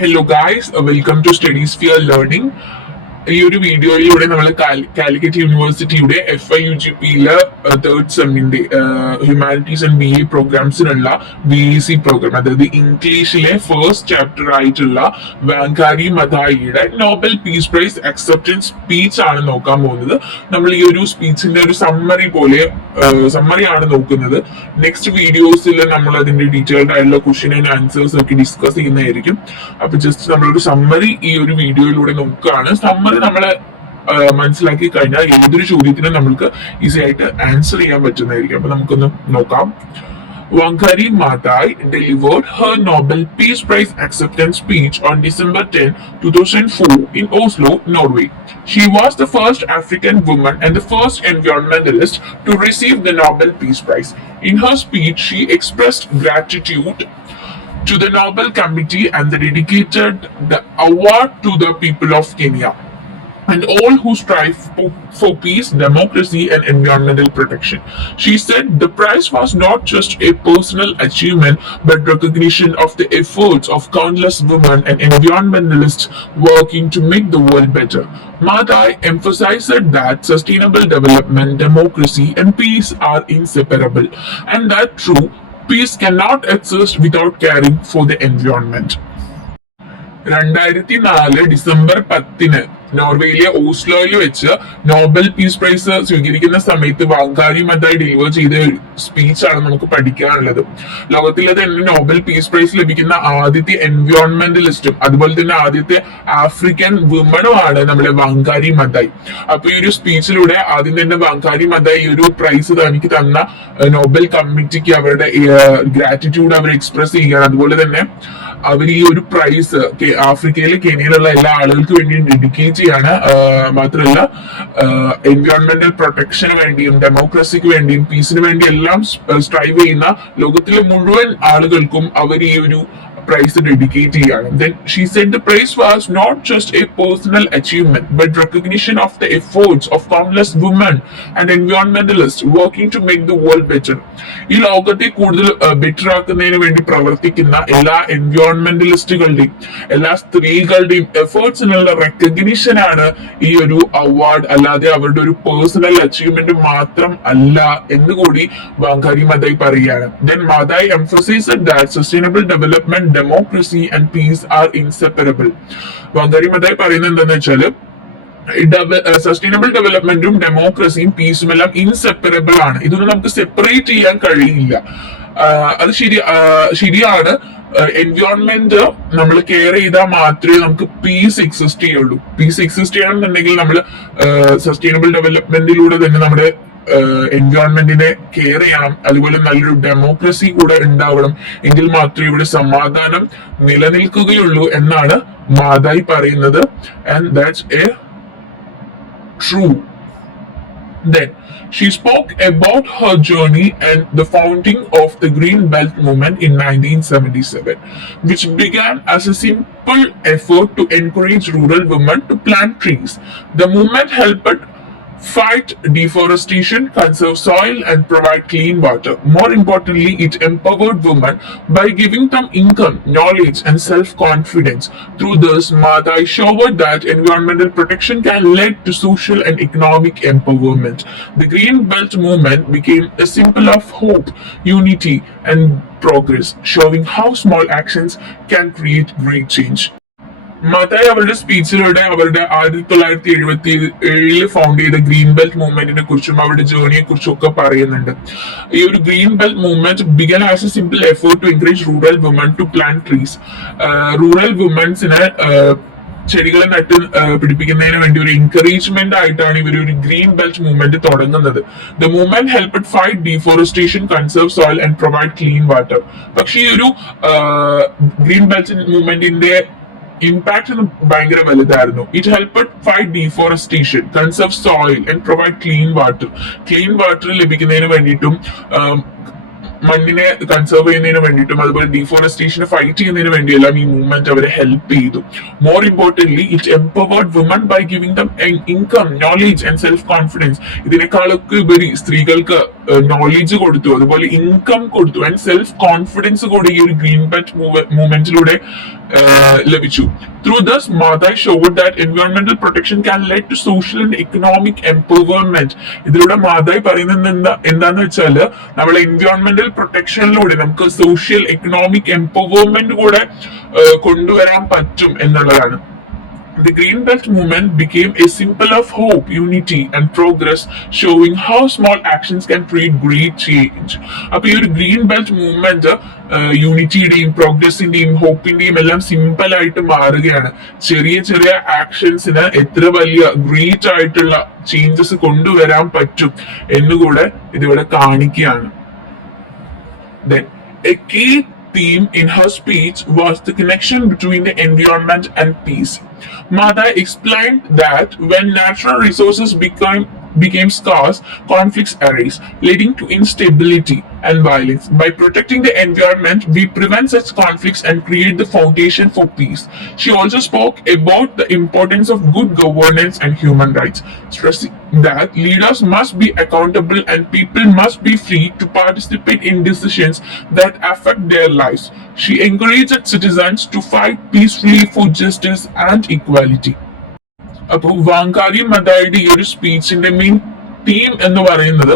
Hello guys, welcome to Study Sphere Learning. ഈ ഒരു വീഡിയോയിലൂടെ നമ്മൾ കാലിക്കറ്റ് യൂണിവേഴ്സിറ്റിയുടെ FIUGPയിലെ തേർഡ് സെമ്മിന്റെ ഹ്യൂമാനിറ്റീസ് ആൻഡ് BA പ്രോഗ്രാംസിനുള്ള VEC പ്രോഗ്രാം, അതായത് ഇംഗ്ലീഷിലെ ഫസ്റ്റ് ചാപ്റ്റർ ആയിട്ടുള്ള വാങ്കാരി മതായിയുടെ Nobel peace prize acceptance speech ആണ് നോക്കാൻ പോകുന്നത്. നമ്മൾ ഈ ഒരു സ്പീച്ചിന്റെ ഒരു സമ്മറി ആണ് നോക്കുന്നത്. നെക്സ്റ്റ് വീഡിയോസിൽ നമ്മൾ അതിന്റെ ഡീറ്റെയിൽഡ് ആയിട്ടുള്ള ക്വസ്റ്റ്യൻ ആൻഡ് ആൻസേഴ്സ് ഒക്കെ ഡിസ്കസ് ചെയ്യുന്നതായിരിക്കും. അപ്പൊ ജസ്റ്റ് നമ്മളൊരു സമ്മറി ഈ ഒരു വീഡിയോയിലൂടെ നോക്കുകയാണ്. സമ്മറി നമ്മള് മനസ്സിലാക്കി കഴിഞ്ഞാൽ ഏതൊരു ചോദ്യത്തിനും നമ്മൾക്ക് ഈസി ആയിട്ട് ആൻസർ ചെയ്യാൻ പറ്റുന്നതായിരിക്കും. അപ്പൊ നമുക്കൊന്ന് നോക്കാം. Wangari Maathai delivered her Nobel Peace Prize acceptance speech on December 10, 2004 in Oslo, Norway. She was the first African woman and the first environmentalist to receive the Nobel Peace Prize. In her speech, she expressed gratitude to the Nobel Committee and dedicated the award to the people of Kenya and all who strive for peace, democracy, and environmental protection. She said the prize was not just a personal achievement but recognition of the efforts of countless women and environmentalists working to make the world better. Maathai emphasized that sustainable development, democracy, and peace are inseparable, and that true peace cannot exist without caring for the environment. 2004 December 10 നോർവേയിലെ ഓസ്ലോയിൽ വെച്ച് Nobel peace price സ്വീകരിക്കുന്ന സമയത്ത് വാങ്കാരി മതായി deliver ചെയ്ത സ്പീച്ചാണ് നമുക്ക് പഠിക്കാനുള്ളത്. ലോകത്തിലെ തന്നെ Nobel peace price ലഭിക്കുന്ന ആദ്യത്തെ എൻവയോൺമെന്റലിസ്റ്റും അതുപോലെ തന്നെ ആദ്യത്തെ ആഫ്രിക്കൻ വുമണുമാണ് നമ്മുടെ വാങ്കാരി മതായി. അപ്പൊ ഈ ഒരു സ്പീച്ചിലൂടെ ആദ്യം തന്നെ വാങ്കാരി മതായി ഈ ഒരു പ്രൈസ് തനിക്ക് തന്ന നോബൽ കമ്മിറ്റിക്ക് അവരുടെ ഗ്രാറ്റിറ്റ്യൂഡ് അവർ എക്സ്പ്രസ് ചെയ്യുകയാണ്. അതുപോലെ തന്നെ അവർ ഈ ഒരു പ്രൈസ് ആഫ്രിക്കയിലെ കെനിയയിലുള്ള എല്ലാ ആളുകൾക്ക് വേണ്ടി ഡെഡിക്കേറ്റ് ചെയ്യാണ്. മാത്രമല്ല എൻവയോൺമെന്റൽ പ്രൊട്ടക്ഷന് വേണ്ടിയും ഡെമോക്രസിക്ക് വേണ്ടിയും പീസിന് വേണ്ടി എല്ലാം സ്ട്രൈവ് ചെയ്യുന്ന ലോകത്തിലെ മുഴുവൻ ആളുകൾക്കും അവർ ഈ ഒരു prize dedicate ചെയ്യാണ്. Then she said the prize was not just a personal achievement but recognition of the efforts of countless women and environmentalists working to make the world better. ഈ ലോകത്തെ കൂടുതൽ ബെറ്റർ ആക്കുന്നതിന് വേണ്ടി പ്രവർത്തിക്കുന്ന എല്ലാ എൻവയോൺമെന്റലിസ്റ്റുകളുടെയും എല്ലാ സ്ത്രീകളുടെയും എഫേർട്സിനുള്ള റെക്കഗ്നിഷൻ ആണ് ഈ ഒരു അവാർഡ്, അല്ലാതെ അവരുടെ ഒരു പേഴ്സണൽ അച്ചീവ്മെന്റ് മാത്രം അല്ല എന്ന് കൂടി വാങ്കാരി മതായി പറയുകയാണ്. Then Maathai emphasized that sustainable development, democracy and peace are inseparable. വാങ്കാരി മതായി പറയുന്നത് എന്താണെന്ന് വെച്ചാല് സസ്റ്റൈനബിൾ ഡെവലപ്മെന്റും ഡെമോക്രസിയും പീസും എല്ലാം ഇൻസെപ്പറബിൾ ആണ്. ഇതൊന്നും നമുക്ക് സെപ്പറേറ്റ് ചെയ്യാൻ കഴിയില്ല. അത് ശരിയാണ്. എൻവയോൺമെന്റ് നമ്മൾ കെയർ ചെയ്താൽ മാത്രമേ നമുക്ക് പീസ് എക്സിസ്റ്റ് ചെയ്യുള്ളൂ. പീസ് എക്സിസ്റ്റ് ചെയ്യണമെന്നുണ്ടെങ്കിൽ നമ്മൾ സസ്റ്റൈനബിൾ ഡെവലപ്മെന്റിലൂടെ തന്നെ നമ്മുടെ എൻവയോൺമെന്റിനെ കെയർ ചെയ്യണം. അതുപോലെ നല്ലൊരു ഡെമോക്രസി കൂടെ ഉണ്ടാവണം. എങ്കിൽ മാത്രമേ ഇവിടെ സമാധാനം നിലനിൽക്കുകയുള്ളൂ എന്നാണ് മാതായി പറയുന്നത്. And that's A true. Then she spoke about her journey and the founding of the Green Belt movement in 1977, which began as a simple effort to encourage rural women to plant trees. The movement helped fight deforestation, conserve soil, and provide clean water. More importantly, it empowered women by giving them income, knowledge, and self-confidence. Through this, Maathai showed that environmental protection can lead to social and economic empowerment. The Green Belt movement became a symbol of hope, unity, and progress, showing how small actions can create great change. മാതായി അവരുടെ സ്പീച്ചിലൂടെ അവരുടെ 1977 found ചെയ്ത green belt മൂവ്മെന്റിനെ കുറിച്ചും അവരുടെ ജേർണിയെ കുറിച്ചും ഒക്കെ പറയുന്നുണ്ട്. ഈ ഒരു green belt movement began as a simple effort to encourage rural women to plant trees. Rural വുമൻസിനെ ചെടികളെ നട്ട് പിടിപ്പിക്കുന്നതിന് വേണ്ടി ഒരു എൻകറേജ്മെന്റ് ആയിട്ടാണ് ഇവർ ഒരു ഗ്രീൻ ബെൽറ്റ് മൂവ്മെന്റ് തുടങ്ങുന്നത്. The movement help fight deforestation, conserve soil and provide clean water. പക്ഷേ ഈ ഒരു ഗ്രീൻ ബെൽറ്റ് മൂവ്മെന്റിന്റെ ഇമ്പാക്ട് ഭയങ്കര വലുതായിരുന്നു. It help fight deforestation, conserve soil and provide clean water. Clean water ലഭിക്കുന്നതിന് വേണ്ടിയിട്ടും മണ്ണിനെ കൺസേർവ് ചെയ്യുന്നതിന് വേണ്ടിയിട്ടും അതുപോലെ ഡീഫോറസ്റ്റേഷനെ ഫൈറ്റ് ചെയ്യുന്നതിന് വേണ്ടിയെല്ലാം ഈ മൂവ്മെന്റ് അവരെ ഹെൽപ്പ് ചെയ്തു. More importantly it empowered women by giving them income, knowledge and self confidence. ഇതിനേക്കാളൊക്കെ ഉപരി സ്ത്രീകൾക്ക് നോളേജ് കൊടുത്തു, അതുപോലെ ഇൻകം കൊടുത്തു ആൻഡ് സെൽഫ് കോൺഫിഡൻസ് കൂടി ഈ ഒരു ഗ്രീൻ ബെൽറ്റ് മൂവ്മെന്റിലൂടെ ലഭിച്ചു. Through this, Madai showed that environmental protection can lead to social and economic empowerment. ഇതിലൂടെ മാതായി പറയുന്നത് എന്താന്ന് വെച്ചാല് നമ്മളെ എൻവയോൺമെന്റൽ പ്രൊട്ടക്ഷനിലൂടെ നമുക്ക് സോഷ്യൽ എക്കണോമിക് എംപവർമെന്റ് കൂടെ കൊണ്ടുവരാൻ പറ്റും എന്നുള്ളതാണ്. The Green Belt movement became a symbol of hope, unity, and progress, showing how small actions can create great change. അപ്പോൾ ഈ ഒരു ഗ്രീൻ ബെൽറ്റ് മൂവ്മെന്റ് യൂണിറ്റിയുടെയും പ്രോഗ്രസിന്റെയും ഹോപ്പിന്റെയും എല്ലാം സിമ്പിൾ ആയിട്ട് മാറുകയാണ്. ചെറിയ ചെറിയ ആക്ഷൻസിന് എത്ര വലിയ ഗ്രേറ്റ് ആയിട്ടുള്ള ചേഞ്ചസ് കൊണ്ടുവരാൻ പറ്റും എന്നുകൂടെ ഇതിവിടെ കാണിക്കുകയാണ്. Then, a key theme in her speech was the connection between the environment and peace. Madai explained that when natural resources became scarce, conflicts arise, leading to instability and violence. By protecting the environment, we prevent such conflicts and create the foundation for peace. She also spoke about the importance of good governance and human rights, stressing that leaders must be accountable and people must be free to participate in decisions that affect their lives. She encouraged citizens to fight peacefully for justice and equality. അപ്പോൾ വാങ്കാരി മതായുടെ ഈ ഒരു സ്പീച്ചിന്റെ main theme എന്ന് പറയുന്നത്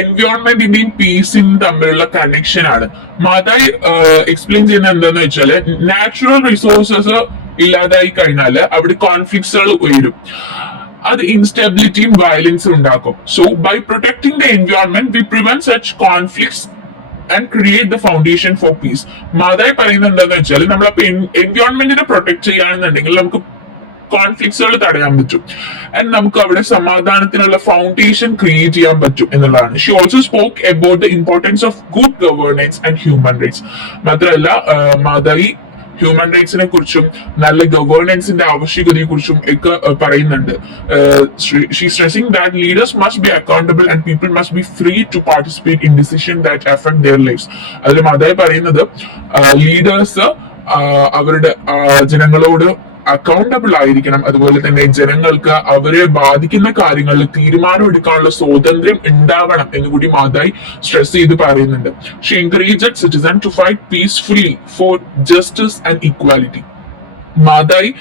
എൻവയോൺമെന്റിന്റെയും പീസിന്റെയും തമ്മിലുള്ള connection ആണ്. മാതായി explain ചെയ്യുന്നത് എന്താന്ന് വെച്ചാല് നാച്ചുറൽ റിസോഴ്സസ് ഇല്ലാതായി കഴിഞ്ഞാല് അവിടെ കോൺഫ്ലിക്ട്സുകൾ ഉയരും. അത് ഇൻസ്റ്റെബിലിറ്റിയും വയലൻസും ഉണ്ടാക്കും. So by protecting the environment we prevent such conflicts and create the foundation for peace. Maathai പറയുന്നത് എന്താന്ന് വെച്ചാൽ നമ്മളപ്പോ എൻവയോൺമെന്റിനെ പ്രൊട്ടക്ട് ചെയ്യുകയാണെന്നുണ്ടെങ്കിൽ നമുക്ക് കോൺഫ്ലിക്ട്സുകൾ തടയാൻ പറ്റും ആൻഡ് നമുക്ക് അവിടെ സമാധാനത്തിനുള്ള ഫൗണ്ടേഷൻ ക്രിയേറ്റ് ചെയ്യാൻ പറ്റും എന്നുള്ളതാണ്. Xi also spoke about the importance of good governance and human rights. മാത്രമല്ല മാതായി ഹ്യൂമൻ റൈറ്റ്സിനെ കുറിച്ചും നല്ല ഗവേണൻസിന്റെ ആവശ്യകതയെ കുറിച്ചും ഒക്കെ പറയുന്നുണ്ട്. She stressing that leaders must be accountable and people must be free to participate in decision that affect their lives. അതിൽ Maathai പറയുന്നത് leaders അവരുടെ ജനങ്ങളോട് അക്കൗണ്ടബിൾ ആയിരിക്കണം, അതുപോലെ തന്നെ ജനങ്ങൾക്ക് അവരെ ബാധിക്കുന്ന കാര്യങ്ങളിൽ തീരുമാനം എടുക്കാനുള്ള സ്വാതന്ത്ര്യം ഉണ്ടാവണം എന്ന് കൂടി മാതായി സ്ട്രെസ് ചെയ്ത് പറയുന്നുണ്ട്. She encouraged citizen to fight peacefully for justice and equality. Maathai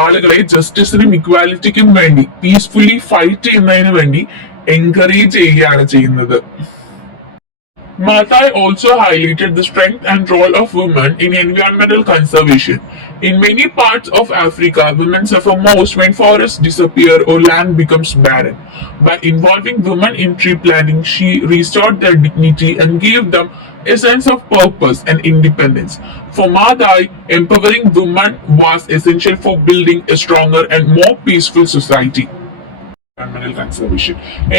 ആളുകളെ ജസ്റ്റിസിനും ഇക്വാലിറ്റിക്കും വേണ്ടി പീസ്ഫുള്ളി ഫൈറ്റ് ചെയ്യുന്നതിന് വേണ്ടി എൻകറേജ് ചെയ്യുകയാണ് ചെയ്യുന്നത്. Madai also highlighted the strength and role of women in environmental conservation. In many parts of Africa, women suffer most when forests disappear or land becomes barren. By involving women in tree planting, she restored their dignity and gave them a sense of purpose and independence. For Madai, empowering women was essential for building a stronger and more peaceful society.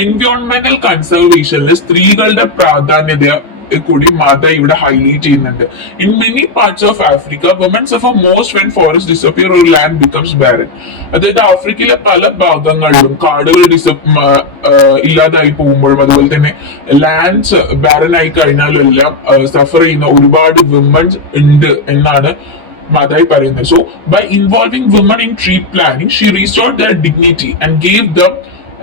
എൻവയോൺമെന്റൽ കൺസർവേഷനിൽ സ്ത്രീകളുടെ പ്രാധാന്യത കൂടി മാതായി ഇവിടെ highlight ചെയ്യുന്നുണ്ട്. In many parts of Africa woman suffer most when forest disappear or land becomes barren. അതായത് ആഫ്രിക്കയിലെ പല ഭാഗങ്ങളിലും കാടുകൾ ഇല്ലാതായി പോകുമ്പോഴും അതുപോലെ തന്നെ ലാൻഡ്സ് ബാരൻ ആയി കഴിഞ്ഞാലും എല്ലാം സഫർ ചെയ്യുന്ന ഒരുപാട് വിമൻസ് ഉണ്ട് എന്നാണ് മാതായി പറയുന്നത്. So by involving woman in tree planting she restored their dignity and gave them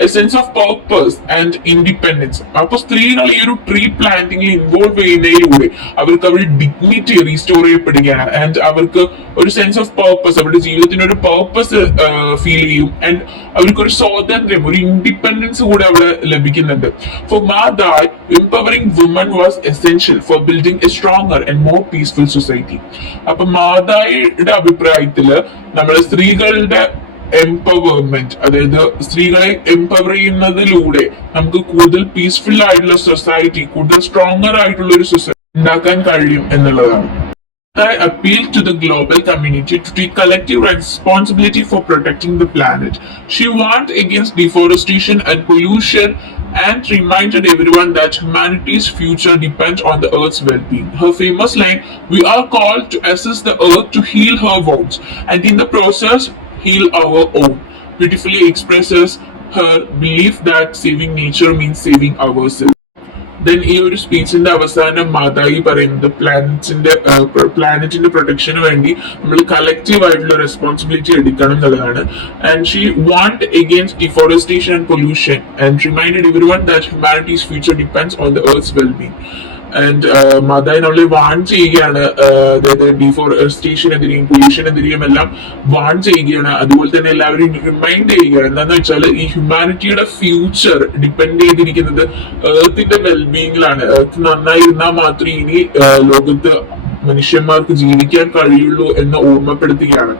a sense of purpose and independence. അപ്പൊ സ്ത്രീകൾ ഈ ഒരു ട്രീ പ്ലാന്റിംഗിൽ ഇൻവോൾവ് ചെയ്യുന്നതിലൂടെ അവർക്ക് അവരുടെ ഡിഗ്നിറ്റി റീസ്റ്റോർ ചെയ്യപ്പെടുകയാണ് ആൻഡ് അവർക്ക് ഒരു സെൻസ് ഓഫ് പർപ്പസ്, അവരുടെ ജീവിതത്തിന് ഒരു പർപ്പസ് ഫീൽ ചെയ്യും ആൻഡ് അവർക്കൊരു സ്വാതന്ത്ര്യം, ഒരു ഇൻഡിപെൻഡൻസ് കൂടെ അവിടെ ലഭിക്കുന്നുണ്ട്. For Maathai, empowering women was essential for building a stronger and more peaceful society. അപ്പൊ മാതായുടെ അഭിപ്രായത്തില് നമ്മള് സ്ത്രീകളുടെ എംപവർമെന്റ്, അതായത് സ്ത്രീകളെ എംപവർ ചെയ്യുന്നതിലൂടെ നമുക്ക് കൂടുതൽ പീസ്ഫുൾ ആയിട്ടുള്ള സൊസൈറ്റി, കൂടുതൽ സ്ട്രോങ്ങർ ആയിട്ടുള്ള ഒരു സൊസൈറ്റി ഉണ്ടാക്കാൻ കഴിയും എന്നുള്ളതാണ്. I appealed to the global community to take collective responsibility for protecting the planet. She warned against deforestation and pollution and reminded everyone that humanity's future depends on the Earth's well-being. Her famous line, "We are called to assist the Earth to heal her wounds, and in the process, heal our own," beautifully expresses her belief that saving nature means saving ourselves. Then ഈ ഒരു സ്പീച്ചിന്റെ അവസാനം മാതായി പറയുന്നത് പ്ലാനറ്റിന്റെ പ്രൊട്ടക്ഷന് വേണ്ടി നമ്മൾ collective ആയിട്ടുള്ള responsibility എടുക്കണം എന്നുള്ളതാണ്. And she warned against deforestation and pollution and reminded everyone that humanity's future depends on the earth wellbeing. And Maathai നമ്മളെ വാൺ ചെയ്യുകയാണ്, അതായത് ഡിഫോറസ്റ്റേഷനെതിരെയും പൊല്യൂഷനെതിരെയും എല്ലാം വാൺ ചെയ്യുകയാണ്. അതുപോലെ തന്നെ എല്ലാവരും റിമൈൻഡ് ചെയ്യുകയാണ്. എന്താന്ന് വെച്ചാൽ ഈ ഹ്യൂമാനിറ്റിയുടെ ഫ്യൂച്ചർ ഡിപ്പെൻഡ് ചെയ്തിരിക്കുന്നത് എർത്തിന്റെ വെൽബീയിങ്ങിലാണ്. എർത്ത് നന്നായിരുന്നാൽ മാത്രമേ ഇനി ലോകത്ത് മനുഷ്യന്മാർക്ക് ജീവിക്കാൻ കഴിയുള്ളൂ എന്ന് ഓർമ്മപ്പെടുത്തുകയാണ്.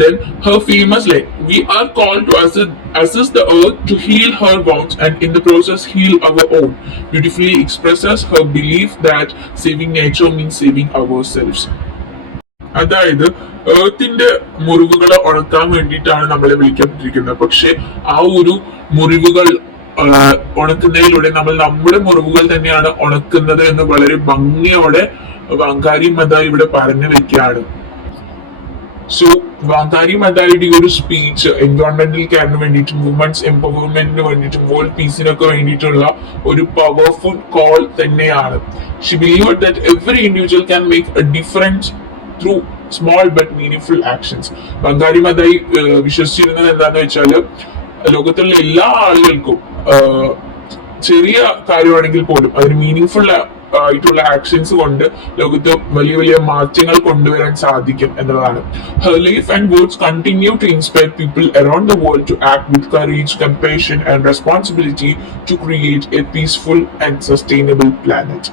Then her famous line, "We are called to assist the earth to heal her wounds and in the process heal our own," beautifully expresses her belief that saving nature means saving ourselves. അതായത് ഏർത്തിന്റെ മുറിവുകളെ ഉണക്കാൻ വേണ്ടിയിട്ടാണ് നമ്മളെ വിളിക്കപ്പെട്ടിരിക്കുന്നത്. പക്ഷെ ആ ഒരു മുറിവുകൾ ഉണക്കുന്നതിലൂടെ നമ്മൾ നമ്മുടെ മുറിവുകൾ തന്നെയാണ് ഉണക്കുന്നത് എന്ന് വളരെ ഭംഗിയോടെ വാങ്കാരി മദായി ഇവിടെ പറഞ്ഞു വെക്കുകയാണ്. സോ വാങ്കാരി മദായിയുടെ ഈ ഒരു സ്പീച്ച് എൻവയോൺമെന്റൽ കെയറിന് വേണ്ടിയിട്ടും വുമൻസ് എംപവർമെന്റിന് വേണ്ടിയിട്ടും വേൾഡ് പീസിനൊക്കെ വേണ്ടിയിട്ടുള്ള ഒരു പവർഫുൾ കോൾ തന്നെയാണ്. She believe that every individual can make a difference through small but meaningful actions. Wangari Maathai വിശ്വസിച്ചിരുന്നത് എന്താന്ന് വെച്ചാല് ലോകത്തുള്ള എല്ലാ ആളുകൾക്കും ചെറിയ കാര്യമാണെങ്കിൽ പോലും അതിന് മീനിങ്ഫുൾ ആയിട്ടുള്ള ആക്ഷൻസ് കൊണ്ട് ലോകത്ത് വലിയ വലിയ മാറ്റങ്ങൾ കൊണ്ടുവരാൻ സാധിക്കും എന്നതാണ്. Her life and words continue to inspire people around the world to act with courage, compassion and responsibility to create a peaceful and sustainable planet.